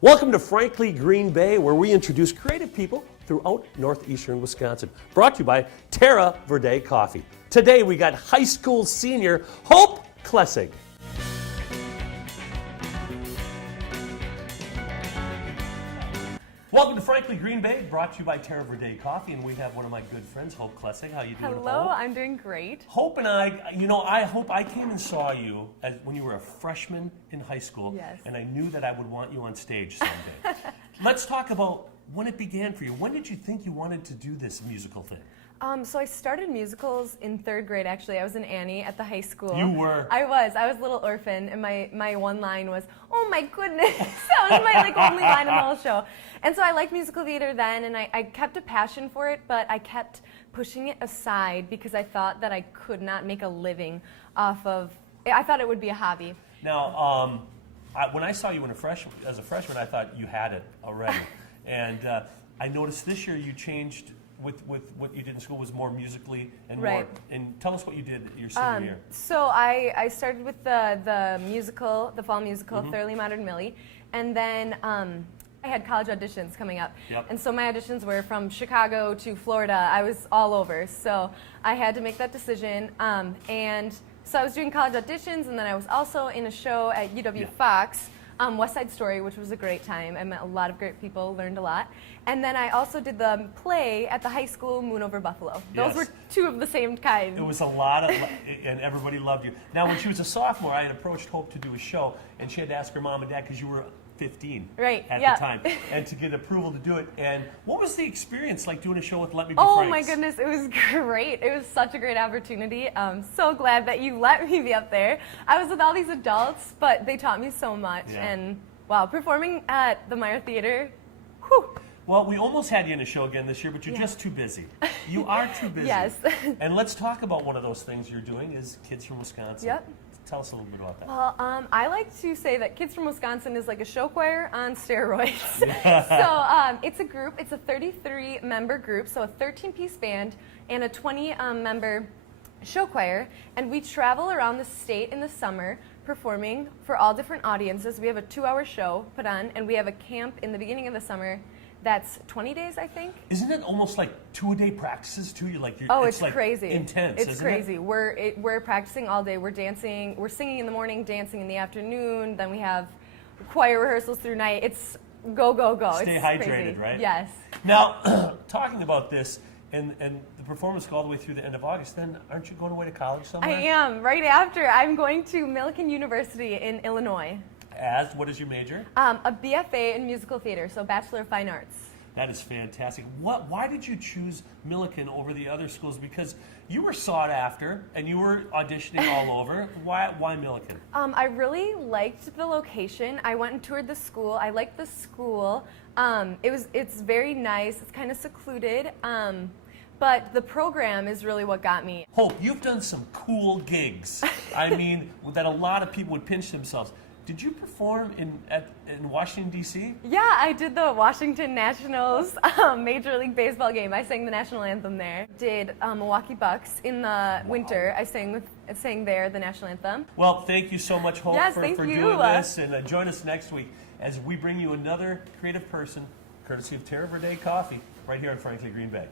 Welcome to Frankly Green Bay, where we introduce creative people throughout northeastern Wisconsin. Brought to you by Terra Verde Coffee. Today we got high school senior Hope Klessig. Welcome to Frankly Green Bay, brought to you by Terra Verde Coffee, and we have one of my good friends, Hope Klessig. How you doing? Hello, Hope? I'm doing great. Hope and I came and saw you when you were a freshman in high school, Yes. and I knew that I would want you on stage someday. Let's talk about when it began for you. When did you think you wanted to do this musical thing? So I started musicals in third grade, actually. I was an Annie at the high school. You were? I was a little orphan, and my one line was, "Oh my goodness." That was my only line in the whole show. And so I liked musical theater then, and I kept a passion for it, but I kept pushing it aside because I thought that I could not make a living off of, I thought it would be a hobby. Now, when I saw you as a freshman, I thought you had it already. And I noticed this year you changed with what you did in school was more musically and Right. more. And tell us what you did your senior year. So I started with the musical, the fall musical, Mm-hmm. Thoroughly Modern Millie, and then I had college auditions coming up. Yep. And so my auditions were from Chicago to Florida. I was all over. So I had to make that decision. And so I was doing college auditions, and then I was also in a show at UW-Fox, West Side Story, which was a great time. I met a lot of great people, learned a lot. And then I also did the play at the high school, Moon Over Buffalo. Those Yes. were two of the same kind. It was a lot of, and everybody loved you. Now, when she was a sophomore, I had approached Hope to do a show, and she had to ask her mom and dad because you were 15 Right, at yeah. the time, and to get approval to do it. And what was the experience like doing a show with Let Me Be Oh Franks? my goodness, it was great. It was such a great opportunity. I'm so glad that you let me be up there. I was with all these adults, but they taught me so much. Yeah. And wow, performing at the Meyer Theater, whew. Well, we almost had you in a show again this year, but you're Yeah. just too busy. You are too busy. Yes. And let's talk about one of those things you're doing is Kids from Wisconsin. Yep. Tell us a little bit about that. Well, I like to say that Kids from Wisconsin is like a show choir on steroids. So it's a group, it's a 33-member group, so a 13-piece band and a 20-member show choir, and we travel around the state in the summer performing for all different audiences. We have a 2-hour show put on, and we have a camp in the beginning of the summer that's 20 days, I think. Isn't it almost like 2-a-day practices too? Oh, it's it's like crazy. intense, It's isn't crazy. it? We're practicing all day. We're dancing. We're singing in the morning, dancing in the afternoon. Then we have choir rehearsals through night. It's go, go, go. Stay it's hydrated, crazy. right? Yes. Now, talking about this and the performance go all the way through the end of August, then aren't you going away to college somewhere? I am. Right after, I'm going to Millikan University in Illinois. What is your major? A BFA in musical theater, so Bachelor of Fine Arts. That is fantastic. Why did you choose Millikan over the other schools? Because you were sought after and you were auditioning all over. Why Millikan? I really liked the location. I went and toured the school. I liked the school. It's very nice. It's kind of secluded. But the program is really what got me. Hope, you've done some cool gigs. I mean, that a lot of people would pinch themselves. Did you perform in Washington, D.C.? Yeah, I did the Washington Nationals Major League Baseball game. I sang the national anthem there. Did Milwaukee Bucks in the winter. I sang there the national anthem. Well, thank you so much, Hope, Yes, for thank doing you. this. And join us next week as we bring you another creative person, courtesy of Terra Verde Coffee, right here in Frankly Green Bay.